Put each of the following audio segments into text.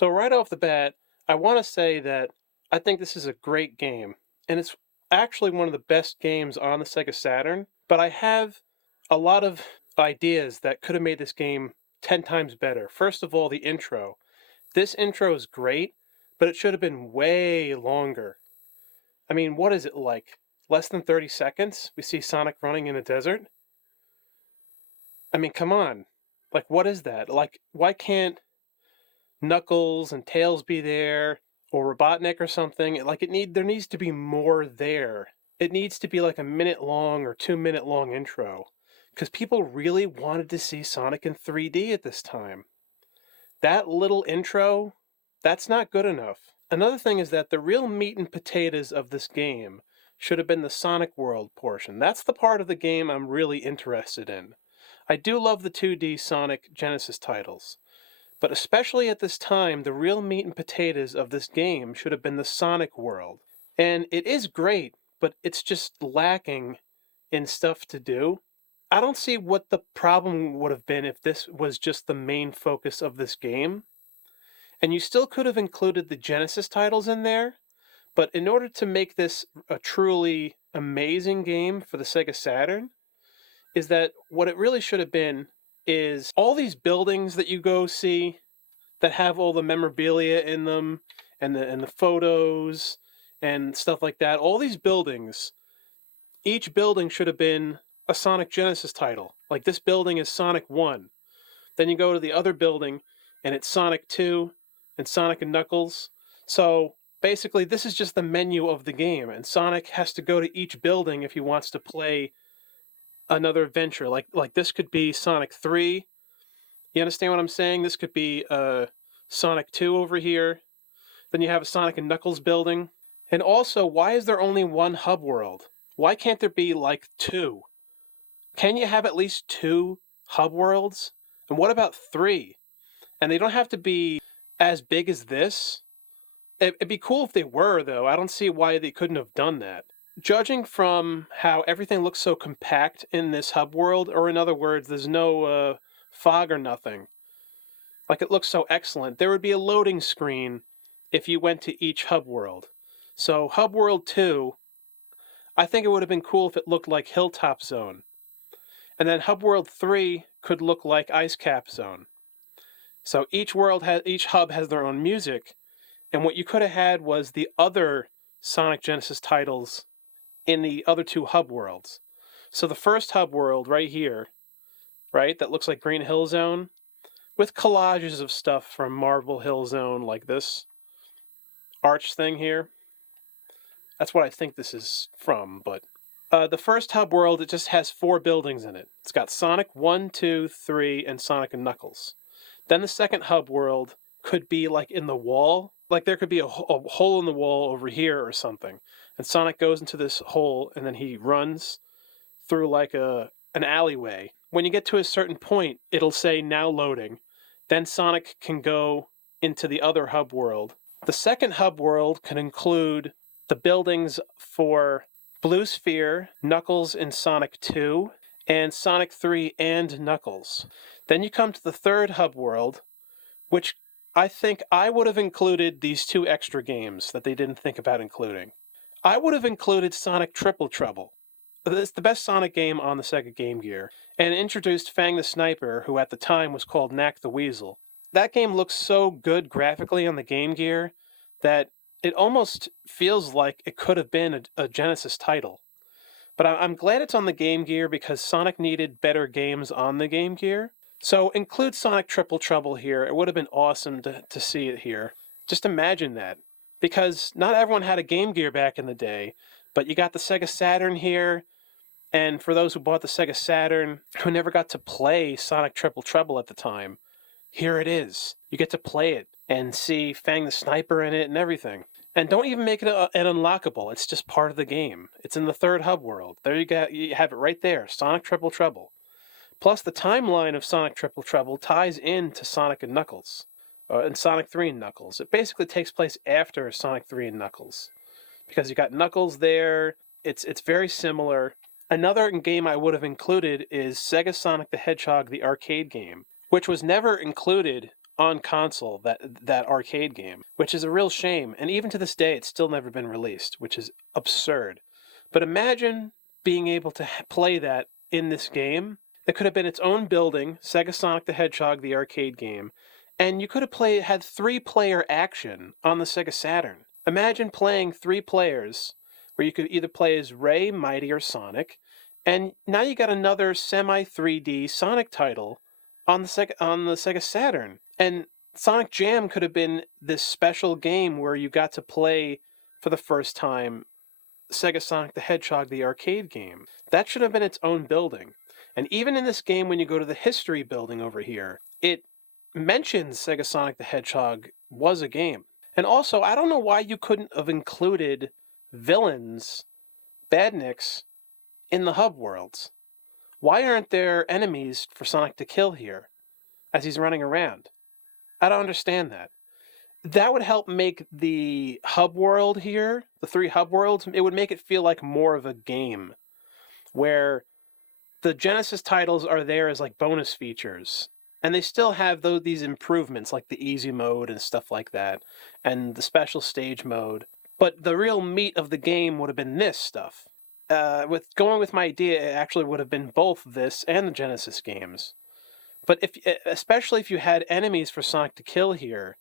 So right off the bat, I want to say that I think this is a great game, and it's actually one of the best games on the Sega Saturn, but I have a lot of ideas that could have made this game 10 times better. First of all, the intro. This intro is great, but it should have been way longer. I mean, what is it like? Less than 30 seconds? We see Sonic running in a desert? I mean, come on. Like, what is that? Like, why can't Knuckles and Tails be there, or Robotnik or something? Like, there needs to be more there. It needs to be like a minute long or 2 minute long intro. Because people really wanted to see Sonic in 3D at this time. That little intro, that's not good enough. Another thing is that the real meat and potatoes of this game should have been the Sonic World portion. That's the part of the game I'm really interested in. I do love the 2D Sonic Genesis titles, but especially at this time, the real meat and potatoes of this game should have been the Sonic World. And it is great, but it's just lacking in stuff to do. I don't see what the problem would have been if this was just the main focus of this game. And you still could have included the Genesis titles in there, but in order to make this a truly amazing game for the Sega Saturn, is that what it really should have been is all these buildings that you go see that have all the memorabilia in them and the photos and stuff like that. All these buildings, each building should have been a Sonic Genesis title. Like, this building is Sonic 1. Then you go to the other building and it's Sonic 2 and Sonic and Knuckles. So basically this is just the menu of the game, and Sonic has to go to each building if he wants to play another adventure. Like this could be Sonic 3. You understand what I'm saying? This could be Sonic 2 over here. Then you have a Sonic and Knuckles building. And also, why is there only one hub world? Why can't there be like two? Can you have at least two hub worlds? And what about three? And they don't have to be as big as this. It'd be cool if they were, though. I don't see why they couldn't have done that. Judging from how everything looks so compact in this hub world, or in other words, there's no fog or nothing. Like, it looks so excellent. There would be a loading screen if you went to each hub world. So hub world 2, I think it would have been cool if it looked like Hilltop Zone. And then hub world 3 could look like Ice Cap Zone. So each hub has their own music, and what you could have had was the other Sonic Genesis titles in the other two hub worlds. So the first hub world right here, right, that looks like Green Hill Zone, with collages of stuff from Marble Hill Zone, like this arch thing here. That's what I think this is from, but the first hub world, it just has 4 buildings in it. It's got Sonic 1, 2, 3, and Sonic and Knuckles. Then the second hub world could be like in the wall. Like, there could be a hole in the wall over here or something. And Sonic goes into this hole, and then he runs through like an alleyway. When you get to a certain point, it'll say now loading. Then Sonic can go into the other hub world. The second hub world can include the buildings for Blue Sphere, Knuckles in Sonic 2, and Sonic 3 and Knuckles. Then you come to the third hub world, which I think I would have included these 2 extra games that they didn't think about including. I would have included Sonic Triple Trouble. It's the best Sonic game on the Sega Game Gear, and introduced Fang the Sniper, who at the time was called Knack the Weasel. That game looks so good graphically on the Game Gear that it almost feels like it could have been a Genesis title. But I'm glad it's on the Game Gear because Sonic needed better games on the Game Gear. So include Sonic Triple Trouble here. It would have been awesome to see it here. Just imagine that. Because not everyone had a Game Gear back in the day, but you got the Sega Saturn here, and for those who bought the Sega Saturn who never got to play Sonic Triple Trouble at the time, here it is. You get to play it and see Fang the Sniper in it and everything. And don't even make it an unlockable. It's just part of the game. It's in the third hub world. There you have it right there, Sonic Triple Trouble. Plus, the timeline of Sonic Triple Trouble ties into Sonic and Knuckles, and Sonic 3 and Knuckles. It basically takes place after Sonic 3 and Knuckles, because you got Knuckles there. It's very similar. Another game I would have included is Sega Sonic the Hedgehog, the arcade game, which was never included on console, that arcade game, which is a real shame. And even to this day, it's still never been released, which is absurd. But imagine being able to play that in this game. It could have been its own building, Sega Sonic the Hedgehog, the arcade game, and you could have had 3-player action on the Sega Saturn. Imagine playing 3 players, where you could either play as Ray, Mighty, or Sonic, and now you got another semi-3D Sonic title on the Sega Saturn. And Sonic Jam could have been this special game where you got to play for the first time Sega Sonic the Hedgehog, the arcade game. That should have been its own building. And even in this game, when you go to the history building over here, it mentions Sega Sonic the Hedgehog was a game. And also, I don't know why you couldn't have included villains, badniks, in the hub worlds. Why aren't there enemies for Sonic to kill here as he's running around? I don't understand that. That would help make the hub world here, the 3 hub worlds, it would make it feel like more of a game, where the Genesis titles are there as like bonus features. And they still have these improvements like the easy mode and stuff like that, and the special stage mode. But the real meat of the game would have been this stuff. Going with my idea, it actually would have been both this and the Genesis games. But especially if you had enemies for Sonic to kill here,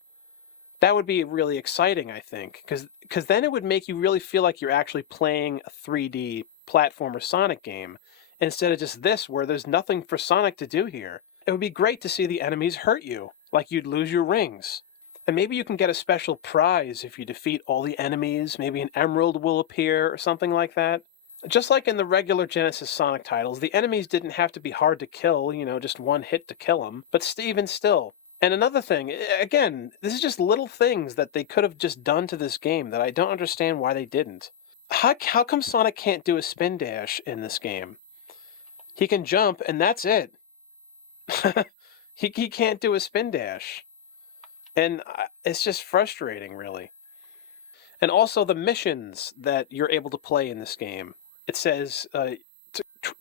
that would be really exciting, I think, because then it would make you really feel like you're actually playing a 3D platformer Sonic game, instead of just this, where there's nothing for Sonic to do here. It would be great to see the enemies hurt you, like you'd lose your rings. And maybe you can get a special prize if you defeat all the enemies, maybe an emerald will appear or something like that. Just like in the regular Genesis Sonic titles, the enemies didn't have to be hard to kill, just one hit to kill them, but even still. And another thing, again, this is just little things that they could have just done to this game that I don't understand why they didn't. How come Sonic can't do a spin dash in this game? He can jump, and that's it. he can't do a spin dash. And it's just frustrating, really. And also the missions that you're able to play in this game. It says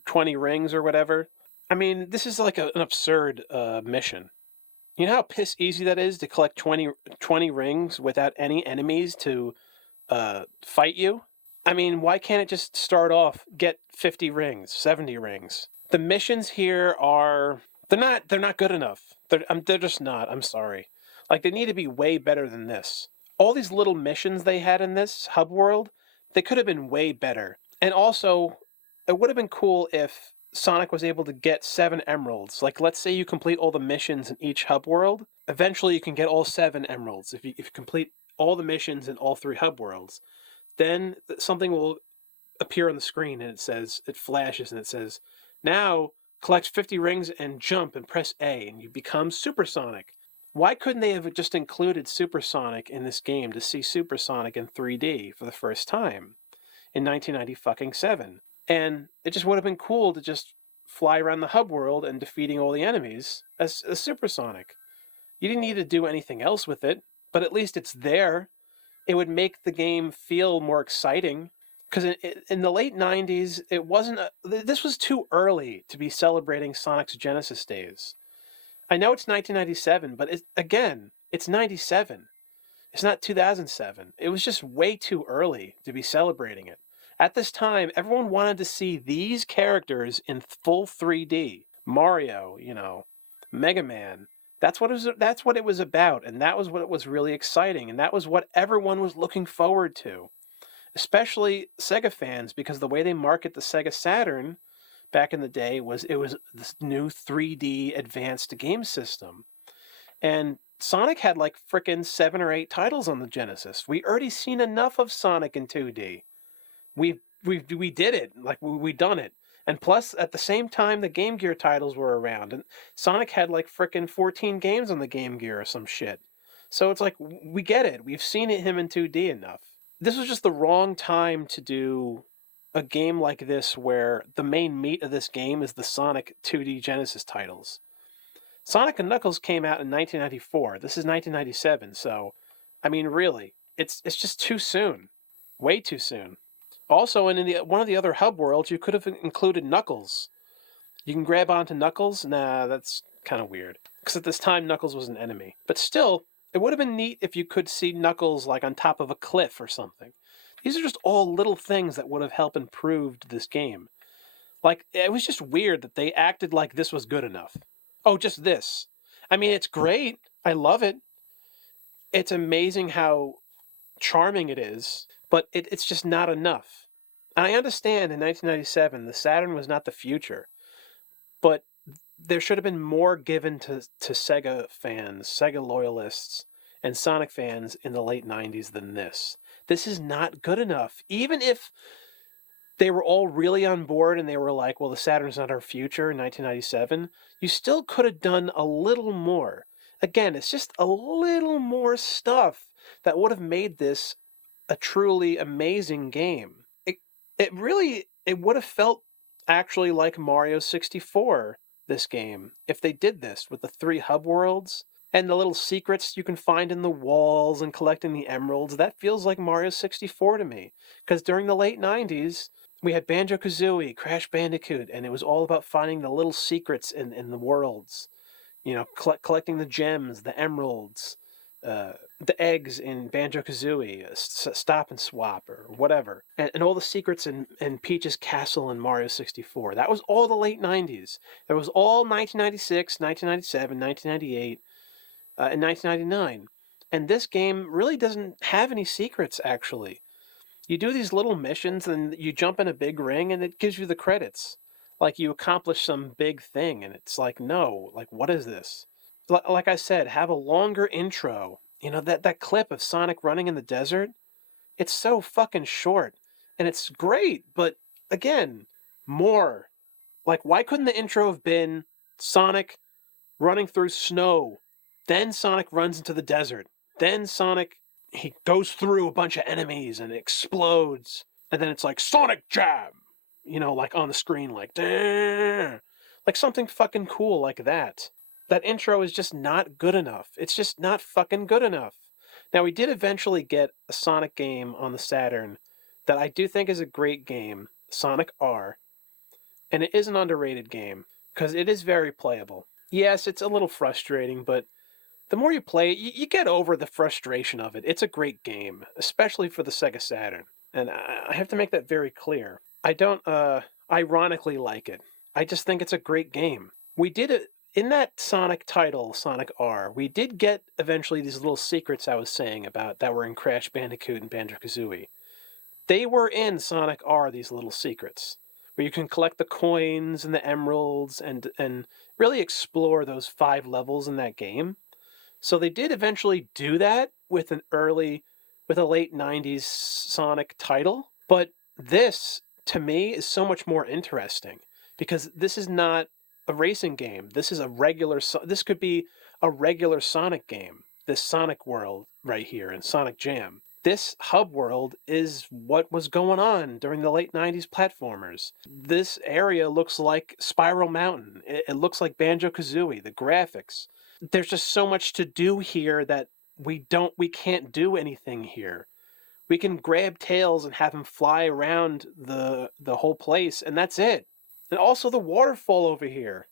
20 rings or whatever. I mean, this is like an absurd mission. You know how piss easy that is to collect 20 rings without any enemies to fight you? I mean, why can't it just start off, get 50 rings, 70 rings? The missions here they're not good enough. They're just not. I'm sorry. Like, they need to be way better than this. All these little missions they had in this hub world, they could have been way better. And also, it would have been cool if Sonic was able to get 7 emeralds. Like, let's say you complete all the missions in each hub world. Eventually, you can get all 7 emeralds if you complete all the missions in all 3 hub worlds. Then something will appear on the screen, and it flashes, and it says, now collect 50 rings and jump and press A, and you become Super Sonic. Why couldn't they have just included Super Sonic in this game to see Super Sonic in 3D for the first time in 1997? And it just would have been cool to just fly around the hub world and defeating all the enemies as Super Sonic. You didn't need to do anything else with it, but at least it's there. It would make the game feel more exciting. Because in the late 90s, this was too early to be celebrating Sonic's Genesis days. I know it's 1997, but it's 97. It's not 2007. It was just way too early to be celebrating it. At this time, everyone wanted to see these characters in full 3D. Mario, Mega Man. That's what it was about, and that was what was really exciting, and that was what everyone was looking forward to. Especially Sega fans, because the way they market the Sega Saturn back in the day was this new 3D advanced game system. And Sonic had like frickin' 7 or 8 titles on the Genesis. We already seen enough of Sonic in 2D. We did it. Like, we done it. And plus, at the same time, the Game Gear titles were around. And Sonic had like frickin' 14 games on the Game Gear or some shit. So it's like, we get it. We've seen him in 2D enough. This was just the wrong time to do a game like this where the main meat of this game is the Sonic 2D Genesis titles. Sonic & Knuckles came out in 1994. This is 1997, so, I mean, really, it's just too soon. Way too soon. Also, in one of the other hub worlds, you could have included Knuckles. You can grab onto Knuckles. Nah, that's kind of weird. Because at this time, Knuckles was an enemy. But still, it would have been neat if you could see Knuckles like on top of a cliff or something. These are just all little things that would have helped improve this game. Like, it was just weird that they acted like this was good enough. Oh, just this. I mean, it's great. I love it. It's amazing how charming it is, but it's just not enough. And I understand in 1997, the Saturn was not the future, but there should have been more given to Sega fans, Sega loyalists, and Sonic fans in the late 90s than this. This is not good enough. Even if they were all really on board and they were like, well, the Saturn's not our future in 1997, you still could have done a little more. Again, it's just a little more stuff that would have made this a truly amazing game. It would have felt actually like Mario 64, this game, if they did this with the 3 hub worlds and the little secrets you can find in the walls and collecting the emeralds. That feels like Mario 64 to me. Because during the late 90s, we had Banjo-Kazooie, Crash Bandicoot, and it was all about finding the little secrets in the worlds. You know, collecting the gems, the emeralds, the eggs in Banjo-Kazooie, Stop and Swap, or whatever. And all the secrets in Peach's Castle in Mario 64. That was all the late 90s. There was all 1996, 1997, 1998, and 1999. And this game really doesn't have any secrets, actually. You do these little missions and you jump in a big ring and it gives you the credits. Like you accomplish some big thing and it's like, no, like what is this? Like I said, have a longer intro. You know, that clip of Sonic running in the desert, it's so fucking short and it's great, but again, more. Like why couldn't the intro have been Sonic running through snow, then Sonic runs into the desert, then Sonic he goes through a bunch of enemies and explodes. And then it's like Sonic Jam, you know, like on the screen, like, Dah! Like something fucking cool like that. That intro is just not good enough. It's just not fucking good enough. Now, we did eventually get a Sonic game on the Saturn that I do think is a great game, Sonic R. And it is an underrated game because it is very playable. Yes, it's a little frustrating, but the more you play it, you get over the frustration of it. It's a great game, especially for the Sega Saturn. And I have to make that very clear. I don't ironically like it. I just think it's a great game. We did it in that Sonic title, Sonic R. We did get eventually these little secrets I was saying about that were in Crash Bandicoot and Banjo-Kazooie. They were in Sonic R, these little secrets, where you can collect the coins and the emeralds and really explore those 5 levels in that game. So they did eventually do that with a late 90s Sonic title. But this, to me, is so much more interesting because this is not a racing game. This could be a regular Sonic game, this Sonic world right here in Sonic Jam. This hub world is what was going on during the late 90s platformers. This area looks like Spiral Mountain. It looks like Banjo-Kazooie, the graphics. There's just so much to do here that we can't do anything here. We can grab Tails and have him fly around the whole place, and that's it. And also the waterfall over here.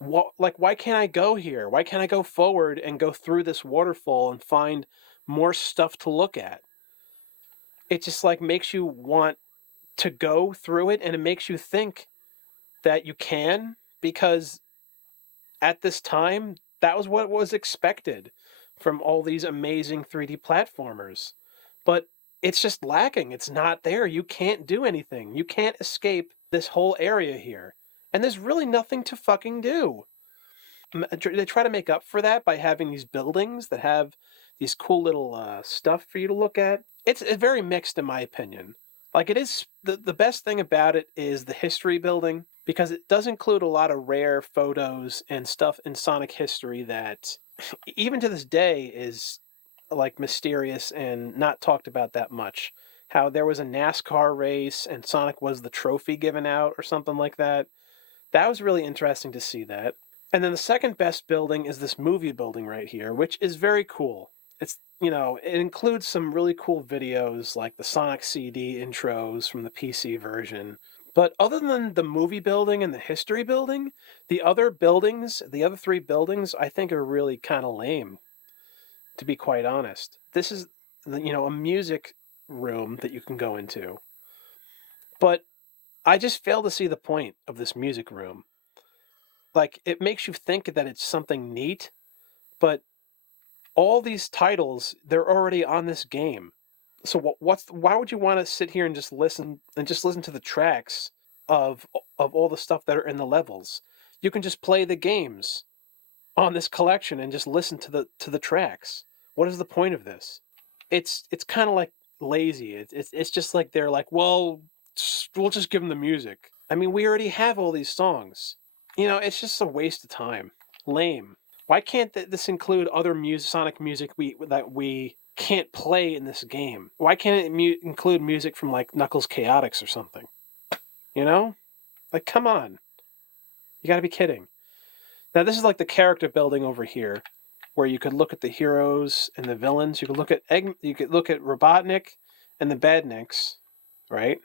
Why can't I go here? Why can't I go forward and go through this waterfall and find more stuff to look at? It just like makes you want to go through it, and it makes you think that you can, because at this time, that was what was expected from all these amazing 3D platformers. But it's just lacking. It's not there. You can't do anything. You can't escape this whole area here. And there's really nothing to fucking do. They try to make up for that by having these buildings that have these cool little stuff for you to look at. It's very mixed in my opinion. Like it is, the best thing about it is the history building, because it does include a lot of rare photos and stuff in Sonic history that even to this day is like mysterious and not talked about that much. How there was a NASCAR race and Sonic was the trophy given out or something like that. That was really interesting to see that. And then the second best building is this movie building right here, which is very cool. It's, it includes some really cool videos like the Sonic CD intros from the PC version. But other than the movie building and the history building, the other buildings, the other three buildings, I think are really kind of lame, to be quite honest. This is, a music room that you can go into. But I just fail to see the point of this music room. Like, it makes you think that it's something neat, but all these titles, they're already on this game. So why would you want to sit here and just listen to the tracks of all the stuff that are in the levels? You can just play the games on this collection and just listen to the tracks. What is the point of this? It's kind of like lazy. It's just like they're like, well, we'll just give them the music. I mean, we already have all these songs. It's just a waste of time. Lame. Why can't this include other Sonic music that we can't play in this game? Why can't it include music from like Knuckles Chaotix or something? Like, come on. You got to be kidding. Now this is like the character building over here, where you could look at the heroes and the villains. You could look at Robotnik and the Badniks, right?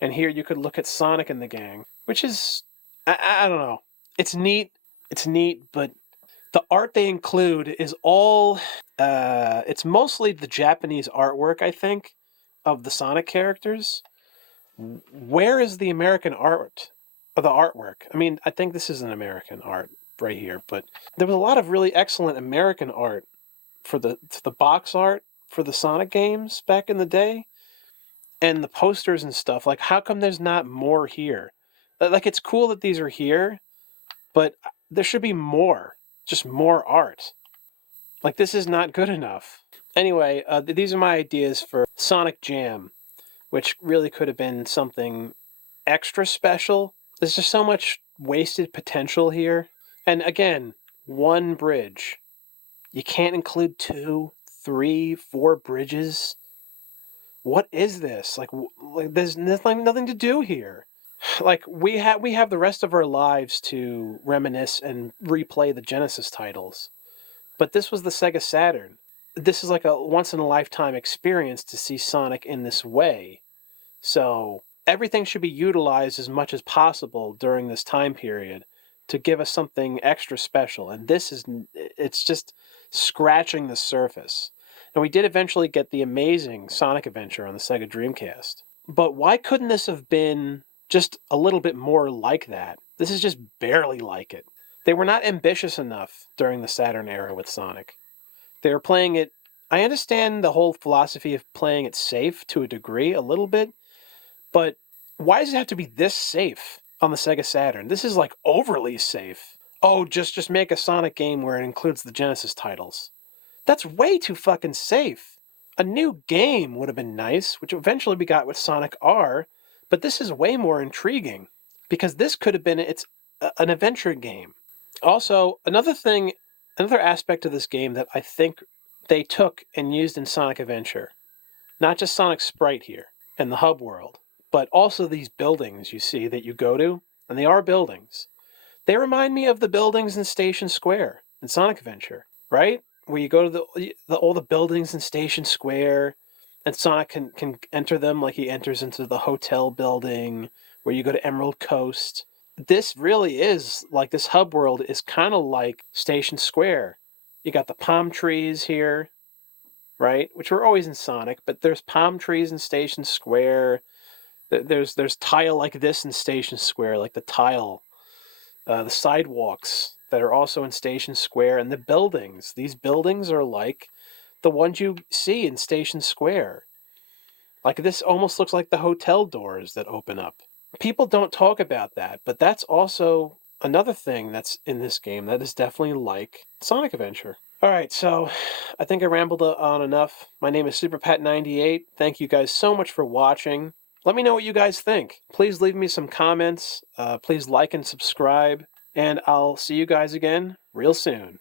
And here you could look at Sonic and the gang, which is, I don't know. It's neat. It's neat, but the art they include is all, it's mostly the Japanese artwork, I think, of the Sonic characters. Where is the American art, of the artwork? I mean, I think this is an American art right here, but there was a lot of really excellent American art for the box art for the Sonic games back in the day, and the posters and stuff. Like, how come there's not more here? Like, it's cool that these are here, but there should be more, just more art. Like, this is not good enough. Anyway, these are my ideas for Sonic Jam, which really could have been something extra special. There's just so much wasted potential here. And again, one bridge. You can't include 2, 3, 4 bridges. What is this? Like there's nothing to do here. Like, we have the rest of our lives to reminisce and replay the Genesis titles. But this was the Sega Saturn. This is like a once in a lifetime experience to see Sonic in this way. So everything should be utilized as much as possible during this time period to give us something extra special. And it's just scratching the surface. And we did eventually get the amazing Sonic Adventure on the Sega Dreamcast. But why couldn't this have been just a little bit more like that? This is just barely like it. They were not ambitious enough during the Saturn era with Sonic. They were playing it. I understand the whole philosophy of playing it safe to a degree, a little bit, but why does it have to be this safe on the Sega Saturn? This is like overly safe. Oh, just make a Sonic game where it includes the Genesis titles. That's way too fucking safe. A new game would have been nice, which eventually we got with Sonic R, but this is way more intriguing because this could have been an adventure game. Also, another aspect of this game that I think they took and used in Sonic Adventure, not just Sonic Sprite here and the hub world, but also these buildings you see that you go to, and they are buildings. They remind me of the buildings in Station Square in Sonic Adventure, right? Where you go to all the buildings in Station Square, and Sonic can enter them, like he enters into the hotel building, where you go to Emerald Coast. This really is, like, this hub world is kind of like Station Square. You got the palm trees here, right? Which were always in Sonic, but there's palm trees in Station Square. There's tile like this in Station Square, like the tile, the sidewalks that are also in Station Square, and the buildings. These buildings are like the ones you see in Station Square. Like, this almost looks like the hotel doors that open up. People don't talk about that, but that's also another thing that's in this game that is definitely like Sonic Adventure. Alright, so I think I rambled on enough. My name is SuperPat98. Thank you guys so much for watching. Let me know what you guys think. Please leave me some comments. Please like and subscribe. And I'll see you guys again real soon.